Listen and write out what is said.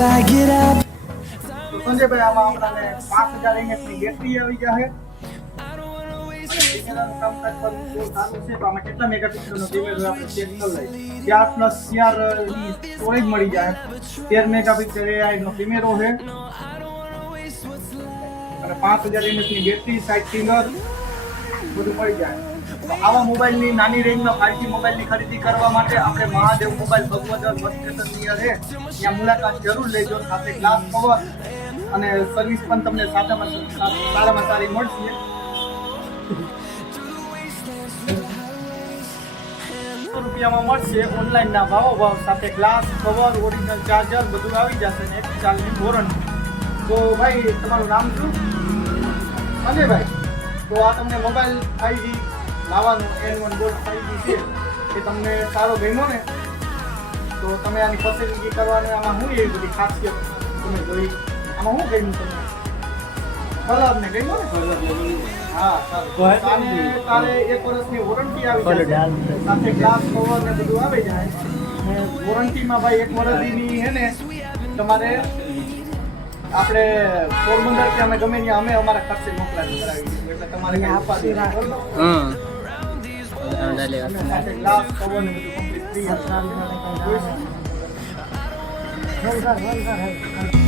I get up. તો સંજયભાઈ આમાં આપણને 5000 mAh ની બેટરી આવી જશે. કેમેરાનું કામકાજ કરવું બહુ સારું છે. તો આમાં કેટલા મેગાપિક્સલનો કેમેરો આપણે ચેક કરી લઈએ. 4+4 ની સ્ટોરેજ મળી જાય. 13 મેગાપિક્સલ AI નો કેમેરો છે અને 5000 mAh ની બેટરી, સાઇડ ફિંગર બધું મળી જાય. તો આવા મોબાઈલની નાની રેન્જમાં 5G મોબાઈલની ખરીદી કરવા માટે આપણે મહાદેવ મોબાઈલ ભગવદર બસ સ્ટેશન નિયર છે ત્યાં મુલાકાત જરૂર લેજો. સાથે ગ્લાસ કવર અને સર્વિસ પણ તમને સારામાં સારી મળશે. રૂપિયામાં મળશે ઓનલાઈનના ભાવ સાથે ગ્લાસ કવર, ઓરિજિનલ ચાર્જર બધું આવી જશે ને 1 સાલની વોરંટી. તો ભાઈ તમારું નામ શું? સંજયભાઈ. તો આ તમને મોબાઈલ 5G લાવવાનો N1 Gold 5G છે એ તમને સારો ગમ્યો ને તો તમે આની પસંદગી કરવાની આમાં શું એવી બધી ખાસિયત તમે જોઈ? આમાં શું ગમ્યું તમને? કલર ને ગમ્યો ને? હા સારું. તારે 1 વર્ષની વોરંટી આવી જાય સાથે ગ્લાસ કવર ને બધું આવી જાય. અને વોરંટીમાં ભાઈ 1 વર્ષની છે ને તમારે આપણે પોરબંદર કે અમે ગમે ત્યાં અમે અમારા ખર્ચે મોકલાવી કરાવી દઈશું એટલે તમારે કઈ આપવા સાથે ગ્લાસ કવર ને બધું કમ્પ્લીટ ફ્રી.